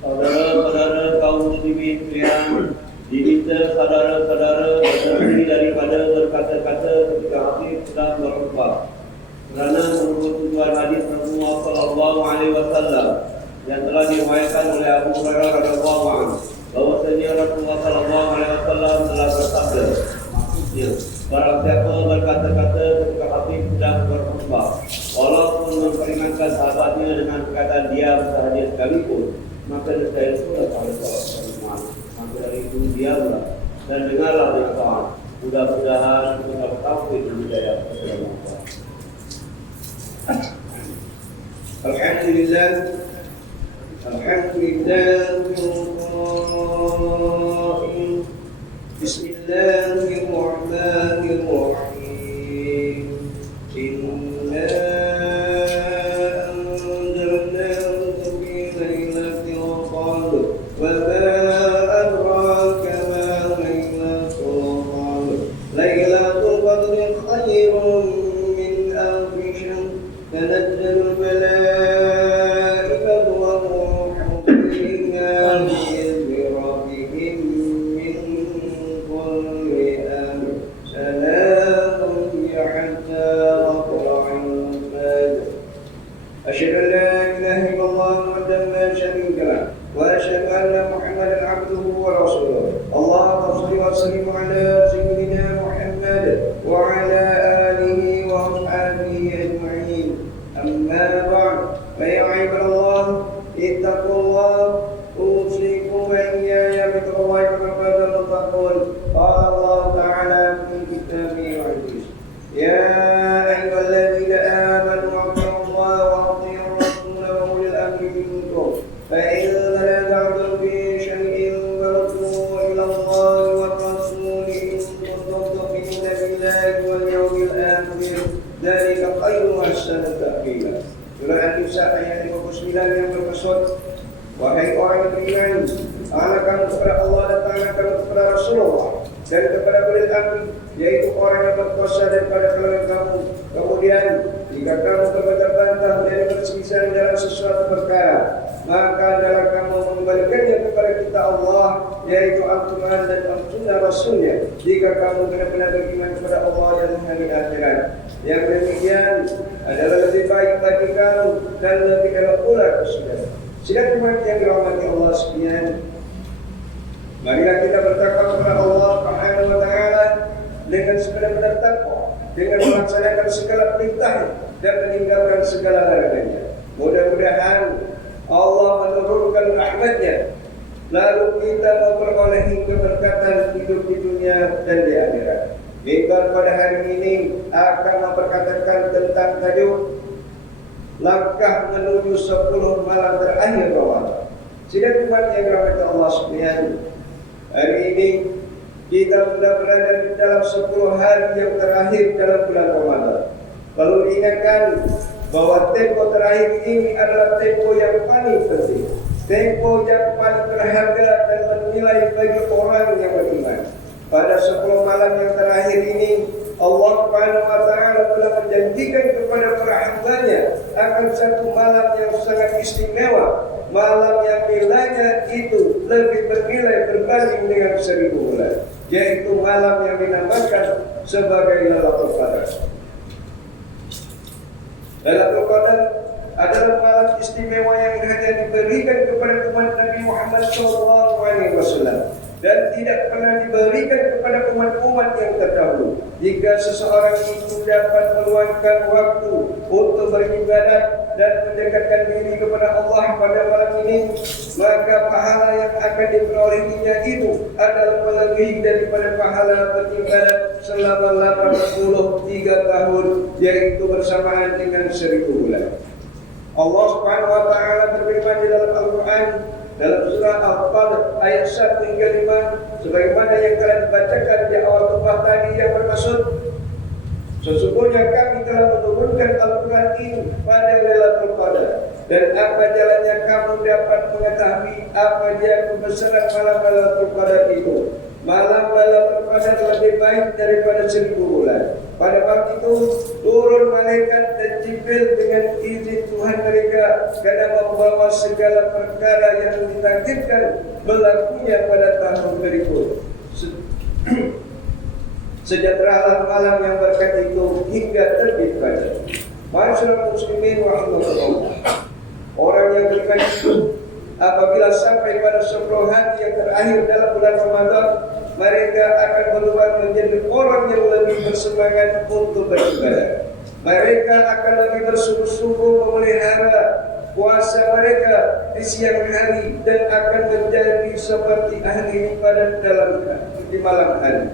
Saudara-saudara kaum muslimin yang diminta saudara-saudara berdiri daripada berkata-kata ketika hati sedang berkhutbah. Kerana menurut tujuan hadis Rasulullah SAW yang telah diriwayatkan oleh Abu Hurairah radhiyallahu anhu bahwasanya Rasulullah SAW telah bersabda, maksudnya barang siapa berkata-kata ketika hati sedang berkhutbah, walaupun memperingatkan sahabatnya dengan perkataan diam sahaja sekalipun, maka nescaya sudah pada sahabat. Maka dari itu diamlah dan dengarlah dengan taat. Mudah-mudahan kita bertauhid dan hidayah kepada Allah. Alhamdulillah, Bismillahirrahmanirrahim. Inna anzalnahu fi lailatul qadr wa ma adraka ma lailatul qadr. Lailatul qadri khairun min alfi shahr. Tanazzalul malaikatu war-ruhu fiha bi'izni rabbihim min kulli amr. Salamun hiya hatta matla'il fajr. Asyhadu an la ilaha illallah wahdahu la syarika lah wa asyhadu anna Muhammadan abduhu wa rasuluh. Allahumma shalli wa sallim ala sayyidina Muhammad wa ala alihi wa ashabihi ajma'in. Amma ba'd, fa ya ibadallah, ittaqullah, usikum wa iyaya bittaqullahi wa fadhal taqul. Qala Allah ta'ala fi kitabihi al-aziz. Ya ayyuhalladzina amanu atii'ullaha wa atii'ur rasula wa ulil amri minkum. Fa in tanaza'tum fi shay'in farudduhu ila Allahi war rasuli in kuntum tu'minuna billahi wal yawmil akhir. Dzalika khairun wa ahsanu ta'wila. Surah An-Nisa ayat 59 yang bermaksud, wahai orang yang beriman, taatkan kepada Allah dan taatkan kepada Rasulullah dan kepada ulil amri, yaitu orang yang berkuasa daripada kalangan kamu. Kemudian, jika kamu berbantah dan berselisih dalam sesuatu perkara, maka adalah kamu mengembalikannya kepada kita Allah, yaitu Al-Quran dan Al-Sunnah Rasulnya, jika kamu benar-benar beriman kepada Allah dan hari akhirat. Yang demikian adalah lebih baik bagi kamu dan lebih elok pula kesudahan. Sidang jemaat yang dirahmati Allah sekalian, marilah kita bertakwa kepada Allah Subhanahu wa taala dengan sebenar-benar takwa, dengan melaksanakan segala perintah dan meninggalkan segala larangannya. Mudah-mudahan Allah menurunkan rahmat-Nya, lalu kita memperolehi keberkatan hidup di dunia dan di akhirat. Mimbar pada hari ini akan memperkatakan tentang tajuk langkah menuju 10 malam terakhir Ramadan. Sidang umat yang dirahmati Allah sekalian, hari ini kita sudah berada di dalam 10 hari yang terakhir dalam bulan Ramadan. Perlu diingatkan bahwa tempo terakhir ini adalah tempo yang paling penting, tempo yang paling berharga dan bernilai bagi orang yang beriman. Pada 10 malam yang terakhir ini, Allah Subhanahu wa taala telah menjanjikan kepada para hamba-Nya akan satu malam yang sangat istimewa, malam yang nilainya itu lebih bernilai berbanding dengan 1000 bulan, yaitu malam yang dinamakan sebagai Lailatul Qadar. Lailatul Qadar adalah malam istimewa yang hanya diberikan kepada umat Nabi Muhammad SAW dan tidak pernah diberikan kepada umat-umat yang terdahulu. Jika seseorang itu dapat meluangkan waktu untuk beribadat dan mendekatkan diri kepada Allah pada malam ini, maka pahala yang akan diperolehinya itu adalah melebihi daripada pahala beribadat selama 83 tahun, yaitu bersamaan dengan 1000 bulan. Allah Subhanahu wa taala berfirman di dalam Al-Qur'an dalam surah Al-Qadr ayat 1 hingga 5, sebagaimana yang telah dibacakan di awal khutbah tadi, yang bermaksud, sesungguhnya kami telah menurunkan Al-Quran ini pada Lailatul Qadar, dan apa jalannya kamu dapat mengetahui apa dia kebesaran malam Lailatul Qadar itu. Malam Lailatul Qadar lebih baik daripada 1000 bulan. Pada waktu itu turun malaikat dan Jibril dengan izin Tuhan mereka karena membawa segala perkara yang ditakdirkan berlakunya pada tahun berikut. Sejahteralah malam yang berkat itu hingga terbit fajar. Masyaallah muslimin wa rahmatullah. Orang yang beriman itu apabila sampai pada 10 hari yang terakhir dalam bulan Ramadan, mereka akan berubah menjadi orang yang lebih bersemangat untuk beribadah. Mereka akan lebih bersungguh-sungguh memelihara puasa mereka di siang hari dan akan menjadi seperti ahli ibadat di malam hari.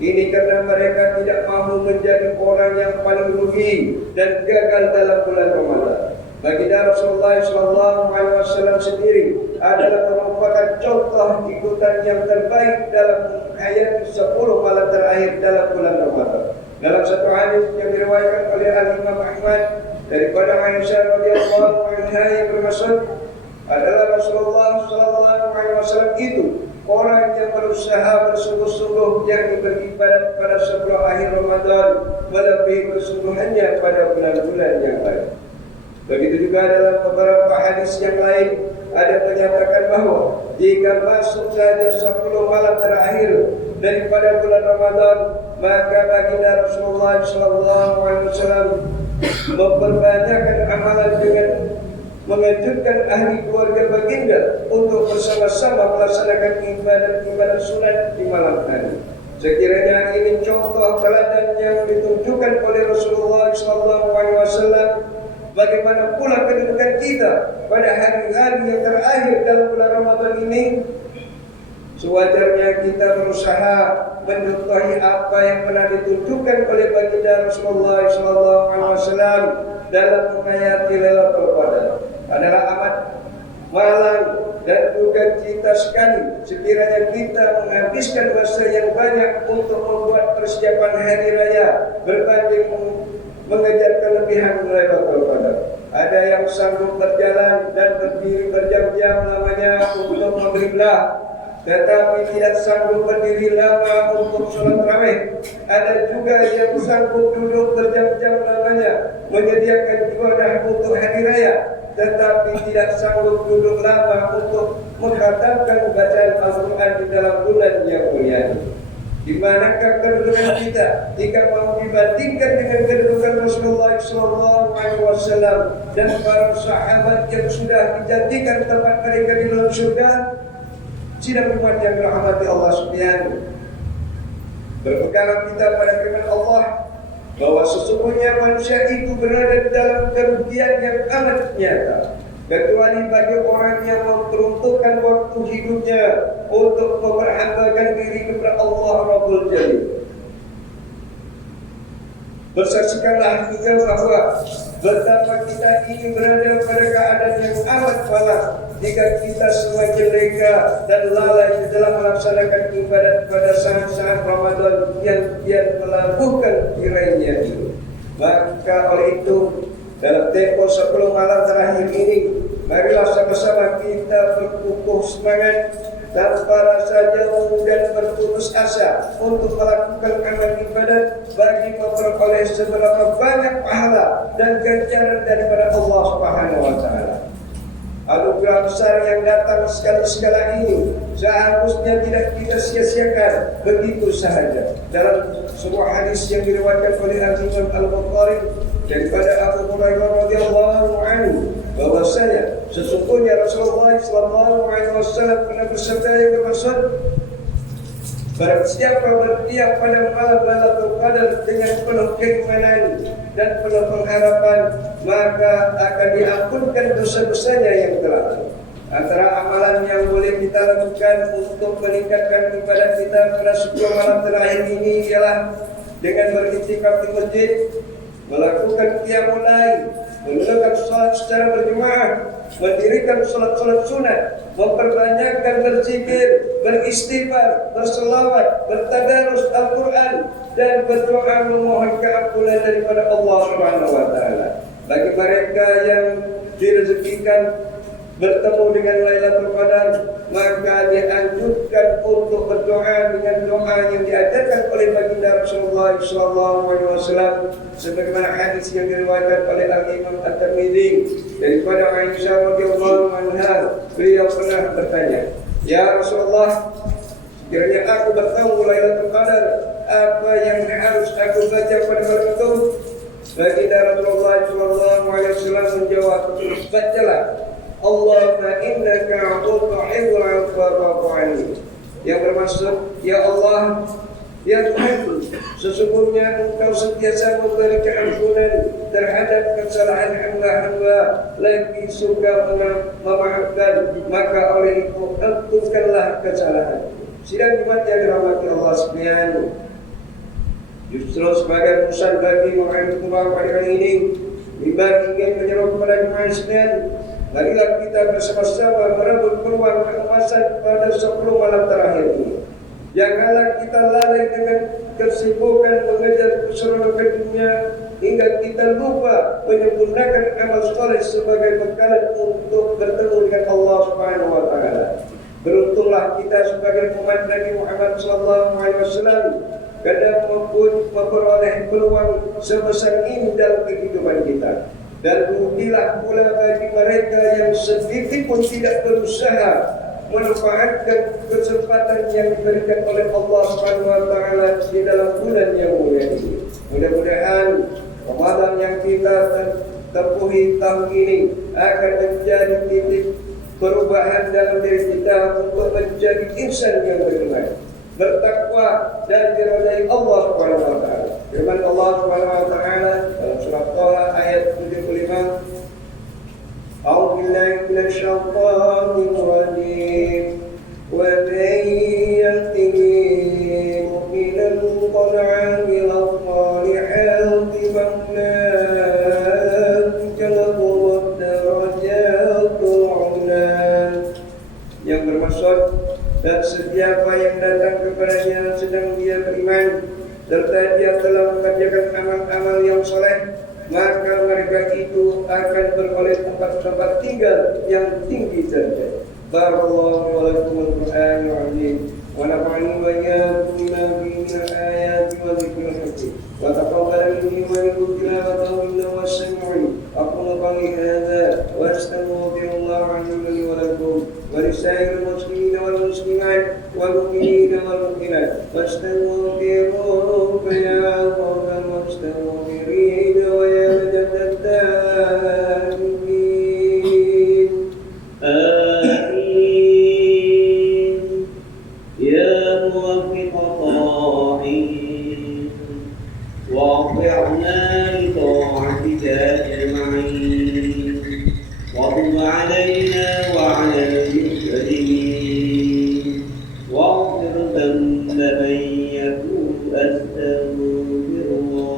Ini karena mereka tidak mahu menjadi orang yang paling rugi dan gagal dalam bulan Ramadan. Baginda Rasulullah SAW sendiri adalah merupakan contoh ikutan yang terbaik dalam hayat 10 malam terakhir dalam bulan Ramadan. Dalam satu hadis yang diriwayatkan oleh Imam Ahmad daripada Aisyah radhiyallahu anha yang bermaksud adalah Rasulullah SAW itu orang yang berusaha bersungguh-sungguh yang beribadat pada 10 akhir Ramadan melebihi bersungguhannya pada bulan-bulan yang lain. Begitu juga dalam beberapa hadis yang lain ada menyatakan bahawa jika masuk saja 10 malam terakhir daripada bulan Ramadan, maka baginda Rasulullah SAW memperbanyakkan amalan dengan mengajurkan ahli keluarga baginda untuk bersama-sama melaksanakan ibadat-ibadat sunat di malam hari. Sekiranya ini contoh teladan yang ditunjukkan oleh Rasulullah SAW, bagaimana pula kedudukan kita pada hari-hari yang terakhir dalam bulan Ramadan ini? Sewajarnya kita berusaha mencontohi apa yang pernah ditunjukkan oleh baginda Rasulullah SAW dalam menghayati Lailatul Qadar. Adalah amat malang dan duka cita sekali sekiranya kita menghabiskan masa yang banyak untuk membuat persiapan hari raya berbanding mengejar kelebihan Lailatul Qadar. Ada yang sanggup berjalan dan berdiri berjam-jam lamanya untuk memberilah, tetapi tidak sanggup berdiri lama untuk sholat tarawih. Ada juga yang sanggup duduk berjam-jam lamanya menyediakan ibadah untuk hari raya, tetapi tidak sanggup duduk lama untuk menghatamkan bacaan Al-Quran di dalam bulan yang mulia ini. Di manakah kedudukan kita jika mau dibandingkan dengan kedudukan Rasulullah SAW dan para sahabat yang sudah dijanjikan tempat mereka di dalam surga? Sidang umat yang dirahmati Allah Subhanahu. Berpegang kita pada firman Allah bahwa sesungguhnya manusia itu berada dalam kerugian yang amat nyata, kecuali bagi orang yang memperuntukkan waktu hidupnya untuk memperhambakan diri kepada Allah Rabbul Jalil. Bersaksikanlah juga bahwa betapa kita ini berada pada keadaan yang amat malas jika kita semakin lega dan lalai di dalam melaksanakan ibadat pada saat-saat Ramadan yang kian melabuhkan kiranya itu. Maka oleh itu, dalam tempoh 10 malam terakhir ini, marilah sama-sama kita berkukuh semangat tanpa rasa jauh dan berputus asa untuk melakukan amal ibadat bagi memperoleh seberapa banyak pahala dan ganjaran daripada Allah Subhanahu wa taala. Anugerah besar yang datang sekali-sekala ini seharusnya tidak kita sia-siakan begitu sahaja. Dalam sebuah hadis yang diriwayatkan oleh Imam Al-Bukhari daripada Abu Hurairah radhiyallahu anhu, bahwasanya sesungguhnya Rasulullah SAW pernah bersabda yang bermaksud, barang siapa bertiap pada malam Lailatul Qadar dengan penuh keimanan dan penuh pengharapan, maka akan diampunkan dosa-dosanya yang telah. Antara amalan yang boleh kita lakukan untuk meningkatkan ibadat kita pada 10 malam terakhir ini ialah dengan beriktikaf di masjid, melakukan qiyamul lail, menunaikan salat secara berjemaah, mendirikan salat-salat sunat, memperbanyakkan berzikir, beristighfar, berselawat, bertadarus Al-Quran, dan berdoa memohon keampunan daripada Allah Subhanahu wa taala. Bagi mereka yang direzekikan bertemu dengan Lailatul Qadar, maka dianjurkan untuk berdoa dengan doa yang diajarkan oleh baginda Rasulullah SAW, sebagaimana hadis yang diriwayatkan oleh Al-Imam At-Tirmidzi daripada Aisyah radhiyallahu anha. Beliau pernah bertanya, "Ya Rasulullah, kiranya aku bertemu Lailatul Qadar, apa yang harus aku baca pada malam itu?" Baginda Rasulullah SAW menjawab, "Bacalah Allahumma innaka 'afuwwun tuhibbul 'afwa fa'fu 'anni." Yang bermaksud, ya Allah, ya Tuhan, sesungguhnya Engkau sentiasa memberikan ampunan terhadap kesalahan hamba-hamba, lagi suka memaafkan, maka oleh itu ampunkanlah kesalahan. Sidang Jumat yang dirahmati Allah sekalian, justru sebagai pesan bagi Muhammad pada kali ini, mimbar ingin menyeru kepada jemaah sekalian, marilah kita bersama-sama merebut peluang keemasan pada 10 malam terakhir ini. Janganlah kita lalai dengan kesibukan mengejar keseruan dunia hingga kita lupa menyempurnakan amal soleh sebagai bekalan untuk bertemu dengan Allah Subhanahu wa taala. Beruntunglah kita sebagai umat Nabi Muhammad SAW karena memperoleh peluang sebesar ini dalam kehidupan kita. Dan rugilah pula bagi mereka yang sedikit pun tidak berusaha memanfaatkan kesempatan yang diberikan oleh Allah Subhanahu wa taala di dalam bulan yang mulia ini. Mudah-mudahan Ramadan yang kita tempuhi tahun ini akan menjadi titik perubahan dalam diri kita untuk menjadi insan yang beriman, bertakwa dan diridai Allah Subhanahu wa taala. Firman Allah Subhanahu wa taala dalam surah Taha ayat 75, A'udzu billahi minasy syaithanir rajim. Wa man yattaqi mu'minan qad 'amila salihati yang bermaksud, dan setiapa yang datang kepadanya sedang dia beriman serta dia telah mengerjakan amal-amal yang soleh, maka mereka itu akan beroleh tempat tinggal yang tinggi saja. Barakallahu wa lakum al-Qur'anul 'azim wa nafa'ani wa iyyakum bima fihi min al-ayati wa dhikril hakim wa taqabbal minni wa minkum tilawatahu innahu was-sami'ul 'alim. Aqulu qawli hadza wa astaghfirullaha li wa lakum wa lisa'iril muslimina wal muslimat wal mu'minina wal mu'minat wastaghfiruhu ya rabbal mustaghfirin wa ya rabbal alamin. Amin. Ya muwaffiq at-ta'in wa'fi'na li ta'atika ajma'in wa tub 'alaina wa 'ala al-muslimin waghfir dhanba man yaqulu astaghfirullah.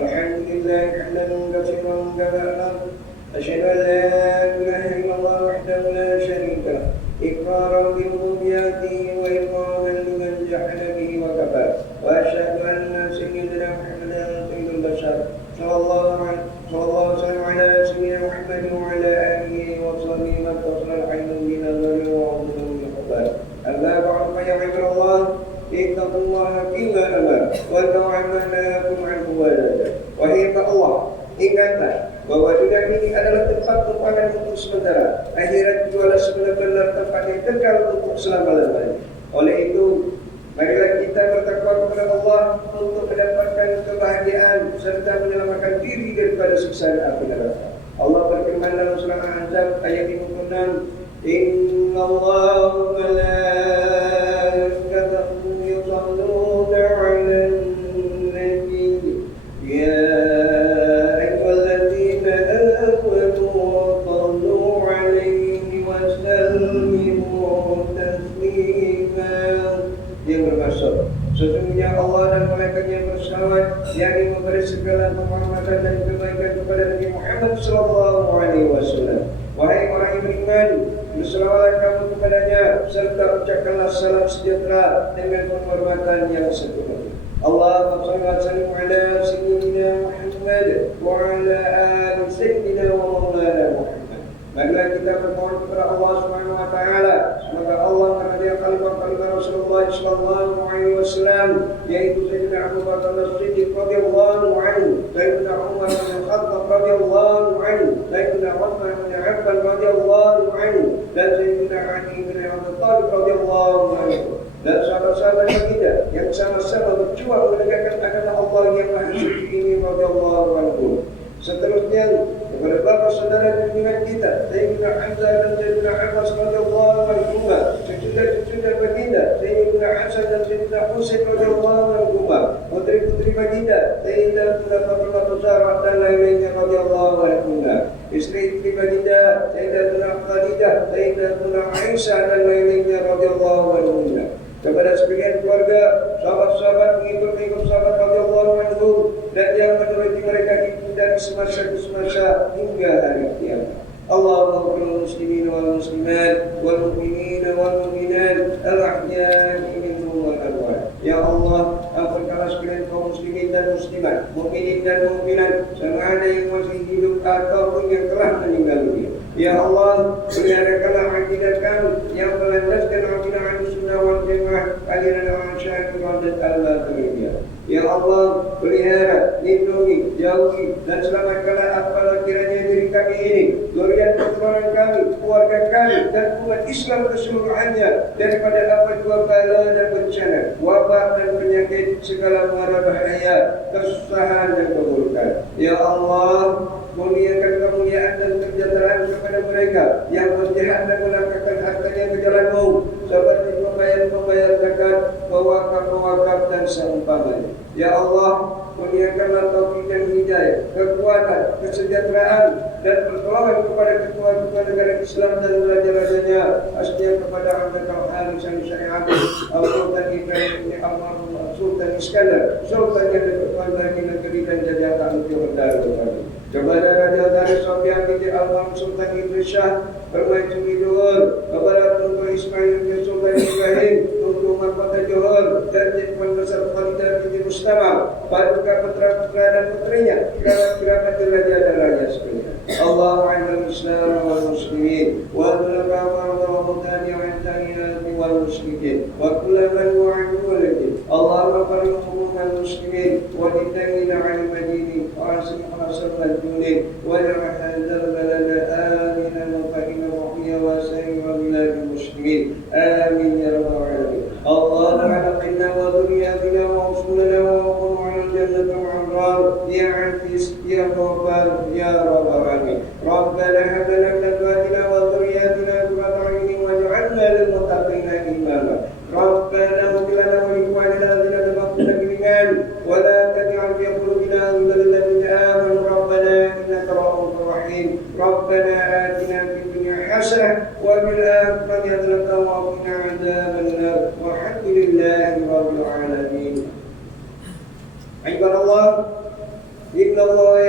Alhamdulillah hamdan katsiran katsiran asyhadu an la ilaha illallah wahdahu la syarika lah iqraran bi rububiyyatihi wa iqraran liman jahada bihi wa kafara wa asyhadu anna sayyidina Muhammadan sayyidul bashar sallallahu alaihi wasallam ala sayyidina Muhammad wa ala alihi wa sahbihi wa sallam alhamdulillah wa alhamdulillah. Amma ba'du fa ya ibadallah ittaqullaha fima amar wa ta'amalakum anhu wa la. Wahai Allah, ingatlah bahwa dunia ini adalah tempat tumpangan untuk sementara. Akhirat jualah sebenar-benar tempat yang kekal untuk selama-lamanya. Oleh itu, marilah kita bertakwa kepada Allah untuk mendapatkan kebahagiaan serta menyelamatkan diri daripada siksaan api neraka. Allah berfirman dalam surah Al-Ahzab ayat 56, Inna Allah wa malaikatahu yusalluna 'alan nabi ya ayyuhalladzina amanu sallu 'alaihi wa sallimu taslima. Yang bermaksud, sesungguhnya Allah dan malaikatnya bersalawat, yakni memberi segala penghormatan dan kebaikan kepada Nabi Muhammad sallallahu alaihi wasallam. Wahai orang yang beriman, berselawat kamu kepadanya serta ucapkanlah salam sejahtera dengan penghormatan yang sepenuhnya. Allahumma shalli wa sallim ala sayyidina Muhammad wa ala ali sayyidina wa maulana Muhammad. Marilah kita bermohon kepada Allah Subhanahu wa taala semoga Allah menghadiah kalimat-kalimat Rasulullah sallallahu alaihi wasallam, yaitu Sayyidina Abu Bakar As-Siddiq radhiyallahu anhu, Sayyidina Umar bin Khattab radhiyallahu anhu, Sayyidina Utsman bin Affan radhiyallahu anhu, dan Sayyidina Ali bin Abi Thalib radhiyallahu anhu, dan sahabat-sahabat kita yang sama-sama berjuang menegakkan agama Allah yang maha suci ini radhiyallahu anhu. Seterusnya kepada bapa saudara junjungan kita Sayyidina Hamzah dan Sayyidina Abbas radhiyallahu anhum, sesudah baginda Sayyidina Hasan dan Sayyidina Husain radhiyallahu anhum, putri-putri baginda Sayyidah Fatimah Zahra dan lain-lainnya radhiyallahu anhum, istri-istri baginda Sayyidatuna Khadidah, Sayyidatuna Aisyah dan lain-lainnya radhiyallahu anhum, kepada sekalian keluarga, sahabat-sahabat, pengikut-pengikut sahabat radhiyallahu anhum, dan yang menuruti mereka dari semasa hingga hari kiamat. Allahumma ighfir muslimin wal muslimat wal mu'minin wal mu'minat al-ahya'i minhum wal amwat. Ya Allah, ampunkanlah sekalian kaum muslimin dan muslimat, mukminin dan mukminat, sama ada yang masih hidup ataupun yang telah meninggal dunia. Ya Allah, peliharakanlah akidah kami yang melandaskan akidah Ahlussunnah wal Jamaah, aliran Asy'ariyah dan Al-Maturidiyah. Ya Allah, pelihara, lindungi, jauhi dan selamatkanlah apalah kiranya diri kami ini, zuriat keturunan kami, keluarga kami dan umat Islam keseluruhannya daripada apa jua bala dan bencana, wabak dan penyakit, segala mara bahaya, kesusahan dan keburukan. Ya Allah, muliakan kemuliaan dan kesejahteraan kepada mereka yang berjihad dan melangkahkan hartanya ke jalan-Mu, seperti pembayar zakat, pewakaf dan seumpamanya. Ya Allah, muliakanlah taufik dan hidayah, kekuatan, kesejahteraan dan pertolongan kepada ketua-ketua negara Islam dan raja-rajanya, aslinya kepada Abdul Hasan Syariah, Sultan Ibrahim bin Al-Mahmud, Sultan Iskandar, Sultan yang berkuasa di negeri dan jajahan Johor Darul. Kepada Raja dari Sofian binti Al-Mahmud Sultan Idris Shah Permaisuri Johor, kepada Tunku Ismail bin Sultan Ibrahim, Tunku Mahkota Johor, dan Jekman Besar Khalidah binti Mustama, paduka putra-putra dan putrinya, kerabat raja dan raja sekalian. Allahumma Islam wal muslimin wa al-ulama wal mutani wa al-taniyati wal musyrikin wa kullu man wa'adu. Allahumma barik al muslimin wa lidayna al-madini wa asli hasab al-dunin wa ja'al balana amina mutaqina wa hiya wa sayyid wa bilad al-muslimin. Amin ya rabbal alamin. Allahumma qina wa dhurriyyatina wa usulana wa qul ala al-jannati wa'al ya aziz ya ghafar ya rabbal alamin. Rabbana hab lana min azwajina wa dhurriyyatina qurrata a'yunin waj'alna lil muttaqina imama. Rabbana hab lana wa li ikhwanina alladhina sabaquna bil iman wa la taj'al fi qulubina ghillan lil ladzina amanu rabbana innaka ra'ufur rahim. Rabbana atina fid dunya hasanah wa fil akhirati hasanah wa qina 'adzaban nar. Walhamdulillahi rabbil alamin. Ibadallah, inna Allah